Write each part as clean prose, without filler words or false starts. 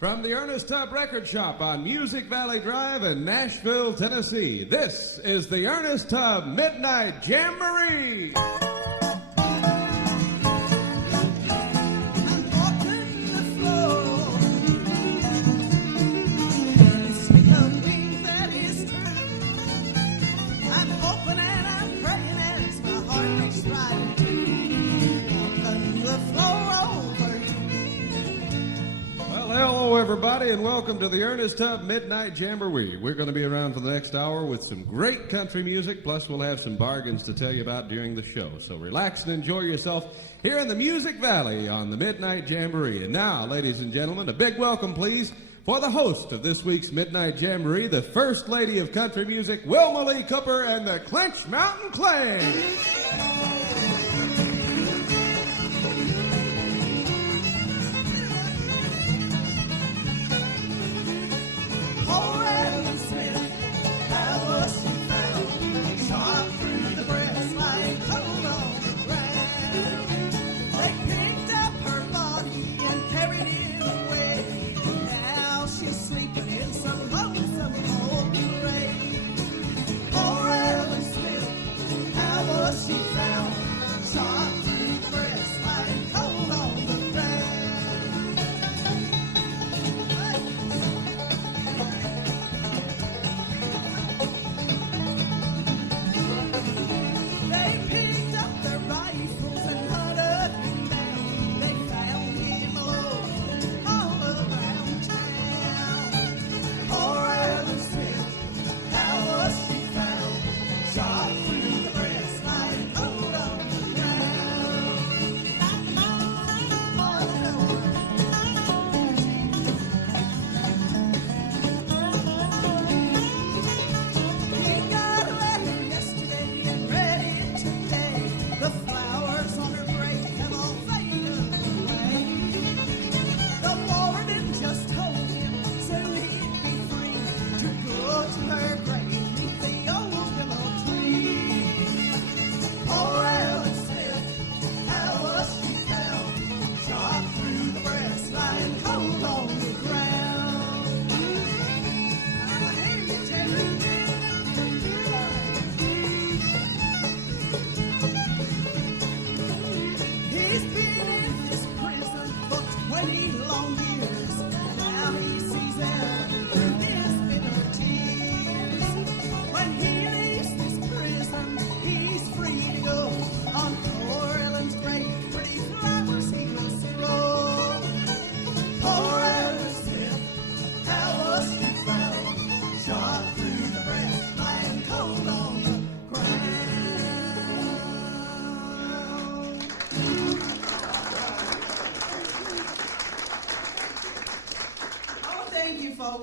From the Ernest Tubb Record Shop on Music Valley Drive in Nashville, Tennessee, this is the Ernest Tubb Midnight Jamboree. Hello, everybody, and welcome to the Ernest Tubb Midnight Jamboree. We're going to be around for the next hour with some great country music, plus we'll have some bargains to tell you about during the show. So relax and enjoy yourself here in the Music Valley on the Midnight Jamboree. And now, ladies and gentlemen, a big welcome, please, for the host of this week's Midnight Jamboree, the First Lady of Country Music, Wilma Lee Cooper, and the Clinch Mountain Clan.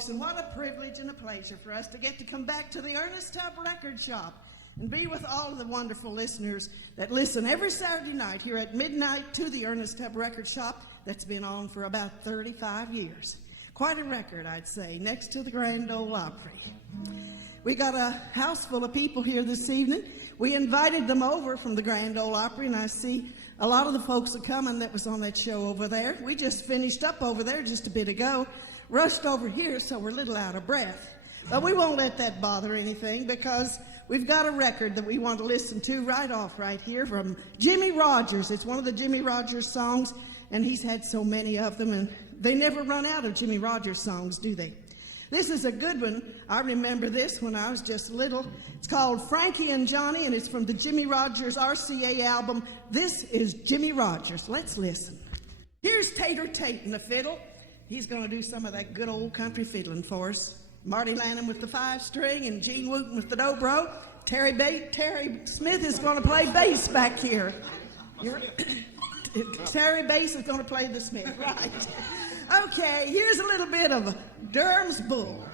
And what a privilege and a pleasure for us to get to come back to the Ernest Tubb Record Shop and be with all of the wonderful listeners that listen every Saturday night here at midnight to the Ernest Tubb Record Shop that's been on for about 35 years. Quite a record, I'd say, next to the Grand Ole Opry. We got a house full of people here this evening. We invited them over from the Grand Ole Opry, and I see a lot of the folks are coming that was on that show over there. We just finished up over there just a bit ago. Rushed over here, so we're a little out of breath. But we won't let that bother anything because we've got a record that we want to listen to right off right here from Jimmy Rogers. It's one of the Jimmy Rogers songs, and he's had so many of them, and they never run out of Jimmy Rogers songs, do they? This is a good one. I remember this when I was just little. It's called Frankie and Johnny, and it's from the Jimmy Rogers RCA album. This is Jimmy Rogers. Let's listen. Here's Tater Tate and the fiddle. He's going to do some of that good old country fiddling for us. Marty Lanham with the 5-string and Gene Wooten with the dobro. Terry Smith is going to play bass back here. Terry Bass is going to play the Smith, right. Okay, here's a little bit of Durham's Bull.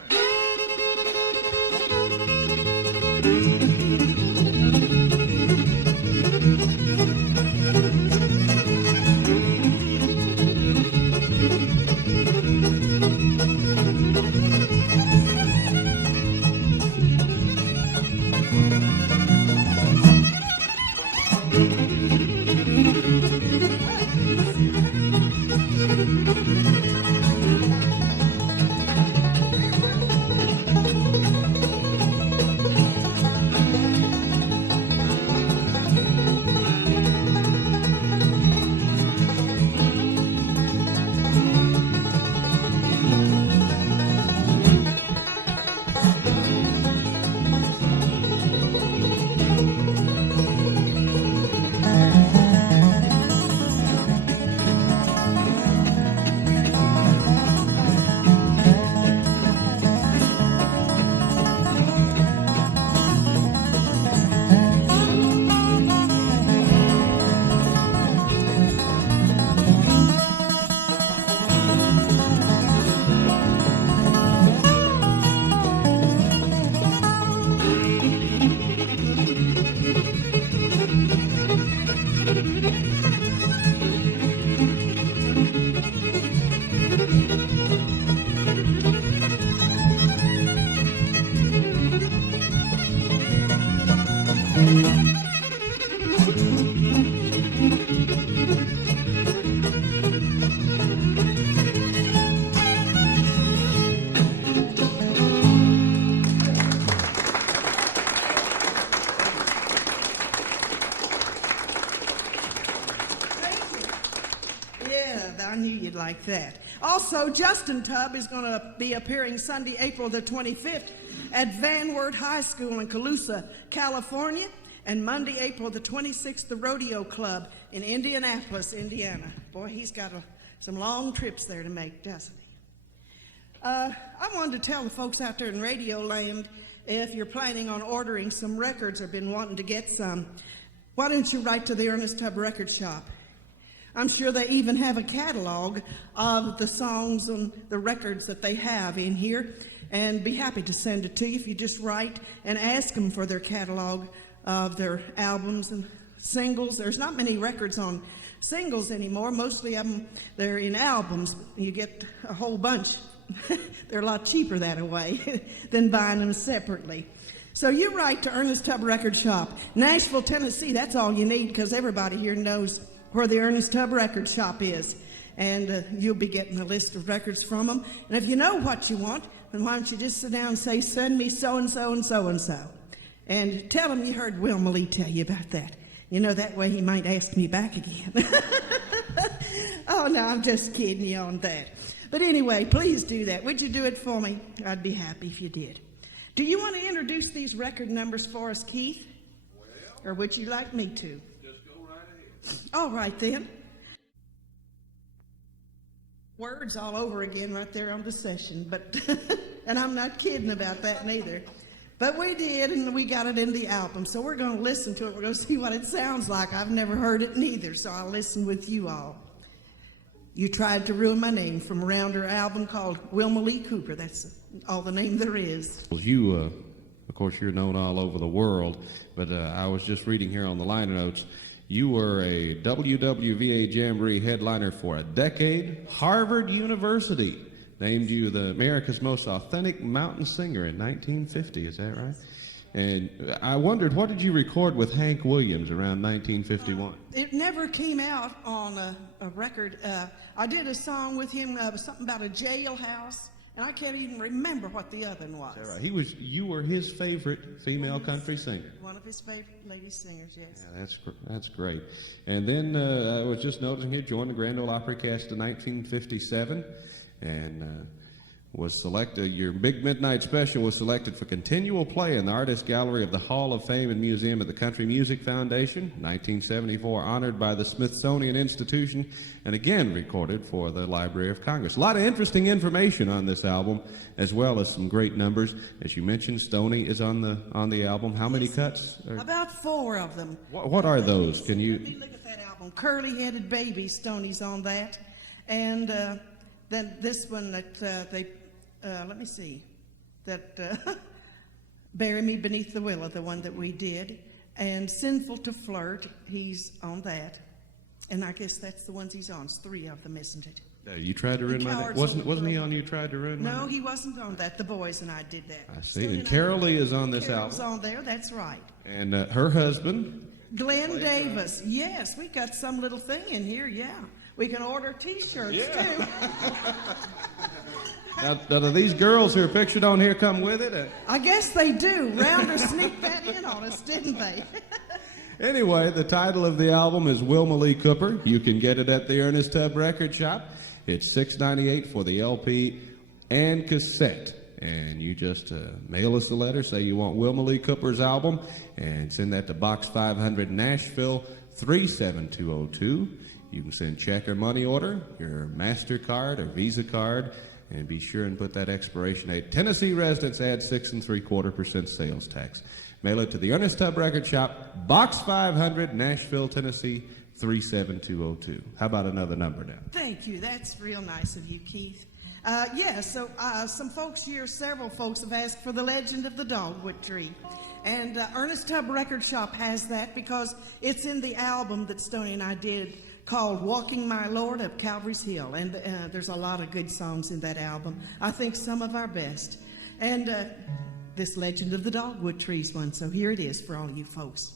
I knew you'd like that. Also, Justin Tubb is going to be appearing Sunday, April the 25th at Van Wert High School in Colusa, California, and Monday, April the 26th, the Rodeo Club in Indianapolis, Indiana. Boy, he's got some long trips there to make, doesn't he? I wanted to tell the folks out there in Radio Land, if you're planning on ordering some records or been wanting to get some, why don't you write to the Ernest Tubb Record Shop? I'm sure they even have a catalog of the songs and the records that they have in here, and be happy to send it to you if you just write and ask them for their catalog of their albums and singles. There's not many records on singles anymore. Mostly of them, they're in albums. You get a whole bunch. They're a lot cheaper that way than buying them separately. So you write to Ernest Tubb Record Shop, Nashville, Tennessee. That's all you need, because everybody here knows where the Ernest Tubb Record Shop is. And you'll be getting a list of records from them. And if you know what you want, then why don't you just sit down and say, send me so-and-so and so-and-so. And tell them you heard Wilma Lee tell you about that. You know, that way he might ask me back again. Oh, no, I'm just kidding you on that. But anyway, please do that. Would you do it for me? I'd be happy if you did. Do you want to introduce these record numbers for us, Keith? Well, or would you like me to? Just go right ahead. All right, then. Words all over again right there on the session, but and I'm not kidding about that neither. But we did, and we got it in the album, so we're going to listen to it. We're going to see what it sounds like. I've never heard it neither, so I'll listen with you all. You Tried to Ruin My Name from around her album called Wilma Lee Cooper. That's all the name there is. You, of course, you're known all over the world, but I was just reading here on the liner notes. You were a WWVA Jamboree headliner for a decade. Harvard University named you the America's Most Authentic Mountain Singer in 1950. Is that right? And I wondered, what did you record with Hank Williams around 1951? It never came out on a record. I did a song with him, something about a jailhouse, and I can't even remember what the other one was. Is that right? You were his favorite female country singer. One of his favorite lady singers, yes. Yeah, that's great. And then I was just noticing here, joined the Grand Ole Opry cast in 1957, and was selected, your Big Midnight Special was selected for continual play in the Artist Gallery of the Hall of Fame and Museum of the Country Music Foundation, 1974, honored by the Smithsonian Institution, and again recorded for the Library of Congress. A lot of interesting information on this album, as well as some great numbers. As you mentioned, Stoney is on the album. How many cuts? About 4 of them. What are those? Can you... Let me look at that album. Curly-Headed Baby, Stoney's on that. And then this one that they... let me see, that Bury Me Beneath the Willow, the one that we did, and Sinful to Flirt, he's on that. And I guess that's the ones he's on. It's 3 of them, isn't it? You Tried to Ruin My Name. Wasn't he on You Tried to Ruin My Name? No, he wasn't on that. The boys and I did that. I see. And Carol Lee is on this Carol's album. on there, that's right. And her husband? Glenn Davis. Yes, we got some little thing in here, yeah. We can order T-shirts, too. Now, do these girls who are pictured on here come with it? I guess they do. Rounder sneaked that in on us, didn't they? Anyway, the title of the album is Wilma Lee Cooper. You can get it at the Ernest Tubb Record Shop. It's $6.98 for the LP and cassette. And you just mail us a letter, say you want Wilma Lee Cooper's album, and send that to Box 500, Nashville, 37202. You can send check or money order, your MasterCard or Visa card, and be sure and put that expiration date. Tennessee residents add 6 3/4% sales tax. Mail it to the Ernest Tubb Record Shop, Box 500, Nashville, Tennessee, 37202. How about another number now? Thank you. That's real nice of you, Keith. Some folks here, several folks have asked for the Legend of the Dogwood Tree. And Ernest Tubb Record Shop has that because it's in the album that Stoney and I did called Walking My Lord Up Calvary's Hill. And there's a lot of good songs in that album. I think some of our best. And this legend of the dogwood trees one. So here it is for all you folks.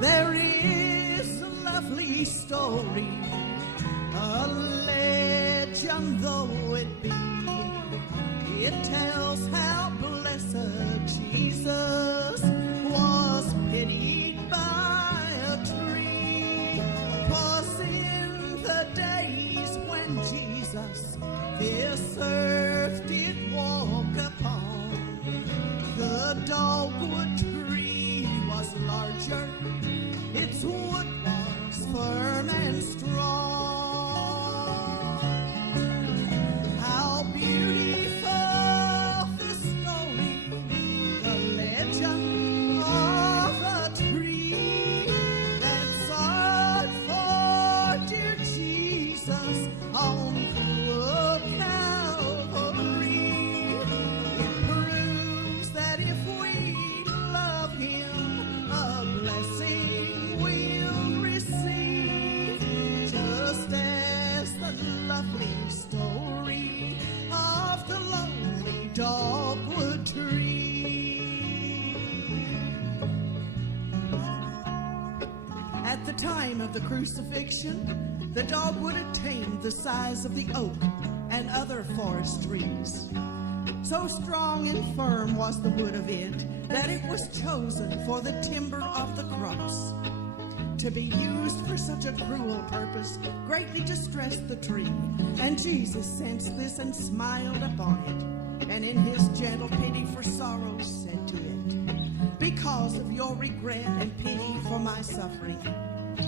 There is a lovely story, a legend though it be. It tells how blessed Jesus was pitied by a tree. 'Twas in the days when Jesus this earth did walk upon. The dogwood tree was larger, its wood was firm and strong. How beautiful the story, the legend of a tree that sought for dear Jesus on the Calvary. It proves that if we love him, a blessing we'll receive, just as the lovely story of the lonely dogwood tree. At the time of the crucifixion, the dogwood attained the size of the oak and other forest trees. So strong and firm was the wood of it that it was chosen for the timber of the cross. To be used for such a cruel purpose greatly distressed the tree, and Jesus sensed this and smiled upon it, and in his gentle pity for sorrow said to it, "Because of your regret and pity for my suffering,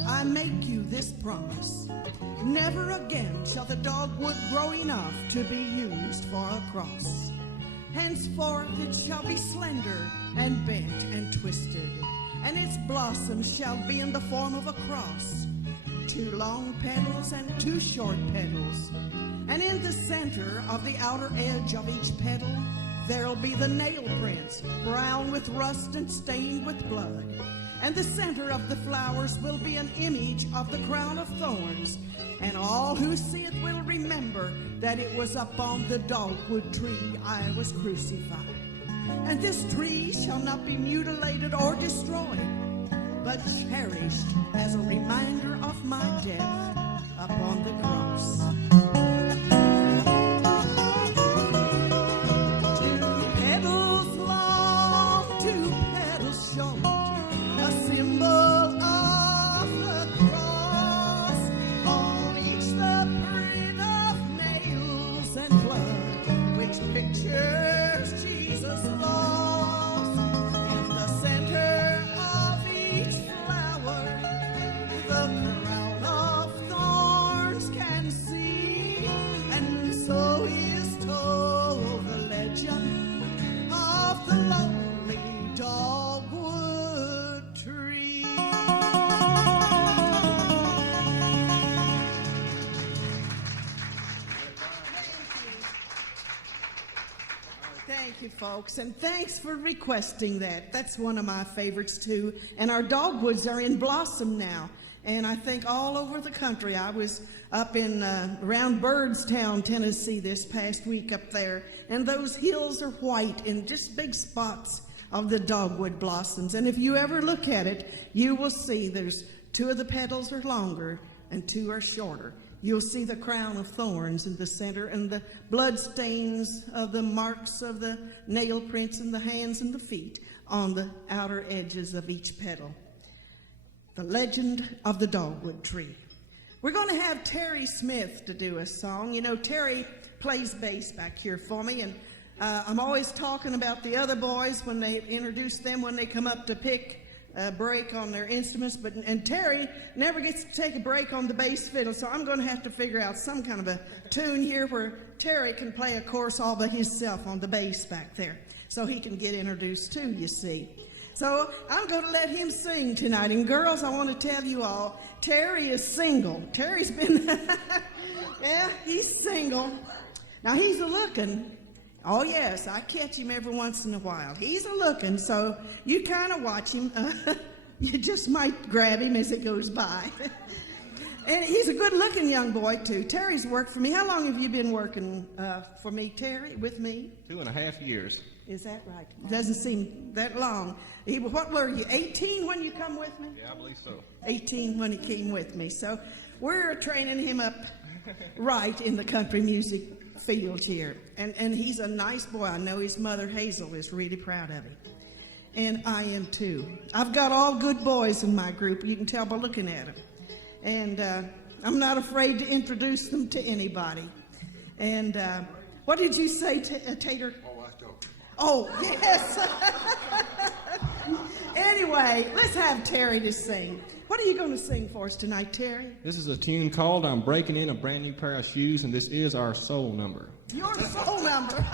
I make you this promise. Never again shall the dogwood grow enough to be used for a cross. Henceforth it shall be slender and bent and twisted, and its blossoms shall be in the form of a cross, 2 long petals and 2 short petals. And in the center of the outer edge of each petal, there'll be the nail prints, brown with rust and stained with blood. And the center of the flowers will be an image of the crown of thorns. And all who see it will remember that it was upon the dogwood tree I was crucified. And this tree shall not be mutilated or destroyed, but cherished as a reminder of my death upon the cross." 2 petals long, 2 petals short, a symbol of the cross. On each the print of nails and blood, which pictures Jesus lost. In the center of each flower, the crown of thorns can see, and so is told the legend of the lonely dogwood tree. Thank you, folks, and thanks for requesting that. That's one of my favorites, too. And our dogwoods are in blossom now, and I think all over the country. I was up in around Byrdstown, Tennessee this past week up there, and those hills are white in just big spots of the dogwood blossoms. And if you ever look at it, you will see there's 2 of the petals are longer and 2 are shorter. You'll see the crown of thorns in the center and the blood stains of the marks of the nail prints in the hands and the feet on the outer edges of each petal. The legend of the dogwood tree. We're going to have Terry Smith to do a song. You know, Terry plays bass back here for me, and I'm always talking about the other boys when they introduce them when they come up to pick a break on their instruments, and Terry never gets to take a break on the bass fiddle, so I'm going to have to figure out some kind of a tune here where Terry can play a course all by himself on the bass back there, so he can get introduced too, you see. So I'm going to let him sing tonight, and girls, I want to tell you all, Terry is single. Terry's been, yeah, he's single. Now he's a-looking. Oh, yes, I catch him every once in a while. He's a-looking, so you kind of watch him. You just might grab him as it goes by. And he's a good-looking young boy, too. Terry's worked for me. How long have you been working for me, Terry, with me? 2.5 years. Is that right? Doesn't seem that long. What were you, 18 when you come with me? Yeah, I believe so. 18 when he came with me. So we're training him up right in the country music field here. And he's a nice boy. I know his mother, Hazel, is really proud of him. And I am, too. I've got all good boys in my group. You can tell by looking at them. And I'm not afraid to introduce them to anybody. And what did you say, Tater? Oh, I don't. Oh, yes. Anyway, let's have Terry to sing. What are you going to sing for us tonight, Terry? This is a tune called I'm Breaking In a Brand New Pair of Shoes, and this is our soul number. Your soul number.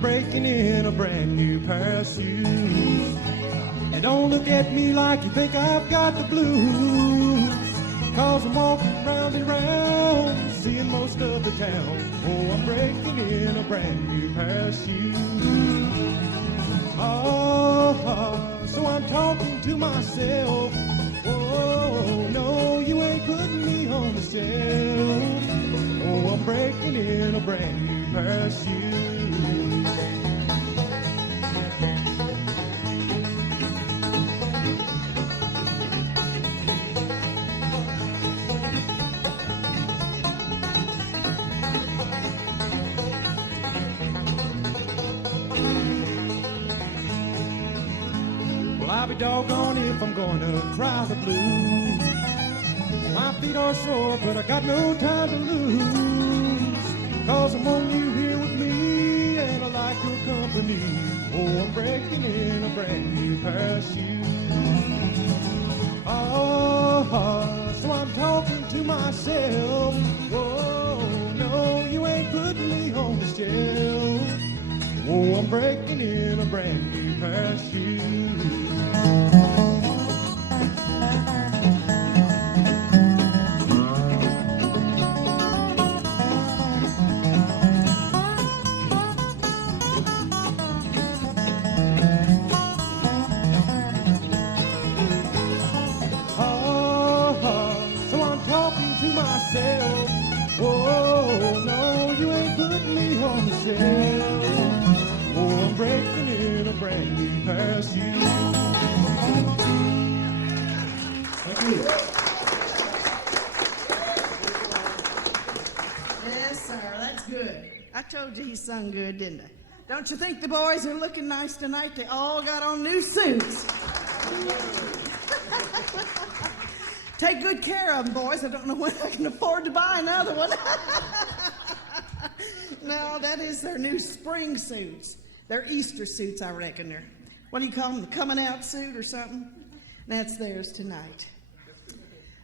Breaking in a brand new pair of shoes. And don't look at me like you think I've got the blues, 'cause I'm walking round and round, seeing most of the town. Oh, I'm breaking in a brand new pair of shoes. Oh, so I'm talking to myself. Oh, no, you ain't putting me on the shelf. Oh, I'm breaking in a brand new pair of shoes. I'll be doggone if I'm gonna cry the blues. My feet are sore, but I got no time to lose, 'cause I'm on you here with me, and I like your company. Oh, I'm breaking in a brand new pair of shoes. Oh, so I'm talking to myself. Oh, no, you ain't putting me on the shelf. Oh, I'm breaking in a brand new pair of shoes. Oh, no, you ain't putting me on the shelf. Oh, I'm breaking in a brand new pair of shoes. Thank you. Yes, sir, that's good. I told you he sung good, didn't I? Don't you think the boys are looking nice tonight? They all got on new suits. Take good care of them, boys. I don't know when I can afford to buy another one. No, that is their new spring suits. They're Easter suits, I reckon. They're, what do you call them, the coming out suit or something? That's theirs tonight.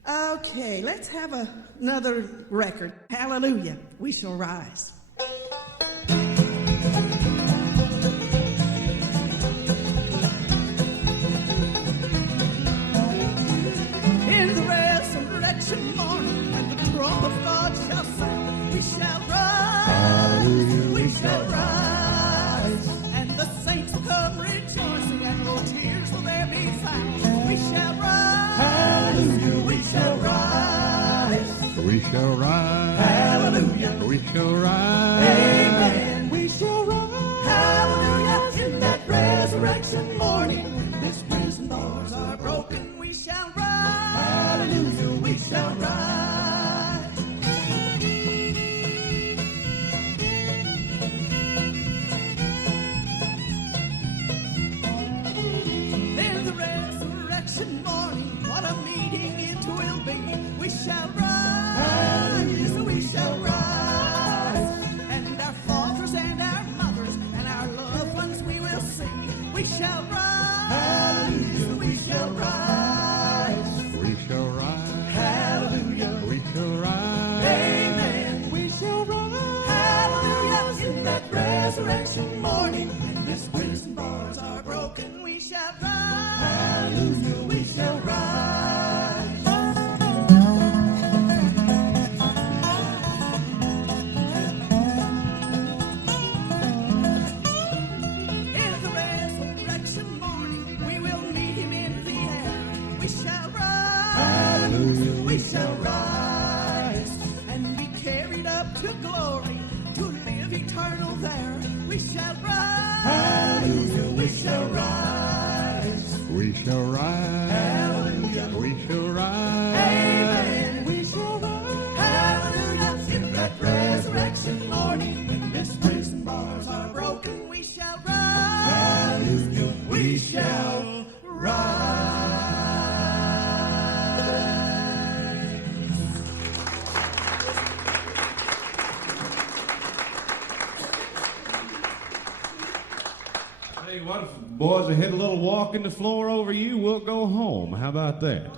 Okay, let's have another record. Hallelujah, We Shall Rise. Morning, when the trump of God shall sound, we shall rise, we shall rise, and the saints will come rejoicing, and no tears will there be found. We shall rise, hallelujah, we shall rise, We shall rise. hallelujah, We shall rise. amen, we shall rise, hallelujah, in that resurrection morning, when this prison bars are broken, we shall rise, hallelujah, we shall rise. In the resurrection morning, what a meeting it will be. We shall rise, we shall rise, and our fathers and our mothers and our loved ones we will see. We shall rise, we shall rise, We shall rise. hallelujah, We shall rise. amen, we shall rise, hallelujah, in that resurrection morning. we shall rise and be carried up to glory to live eternal there. We shall rise. Hallelujah, we shall rise. We shall rise. Hallelujah. We shall rise. Amen. We shall rise. Hallelujah. In that resurrection morning when this prison bars are broken, we shall rise. Hallelujah. We shall rise. Hey, what if boys will hit a little walking the floor over you? We'll go home. How about that?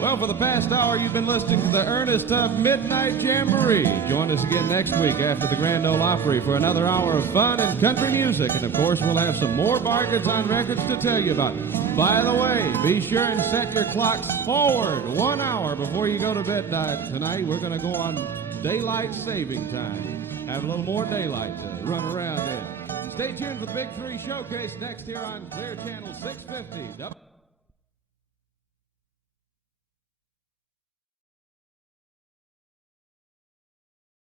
Well, for the past hour, you've been listening to the Ernest Tubb Midnight Jamboree. Join us again next week after the Grand Ole Opry for another hour of fun and country music. And, of course, we'll have some more bargains on records to tell you about. By the way, be sure and set your clocks forward 1 hour before you go to bed tonight. We're going to go on daylight saving time. Have a little more daylight to run around in. Stay tuned for the Big 3 Showcase next here on Clear Channel 650.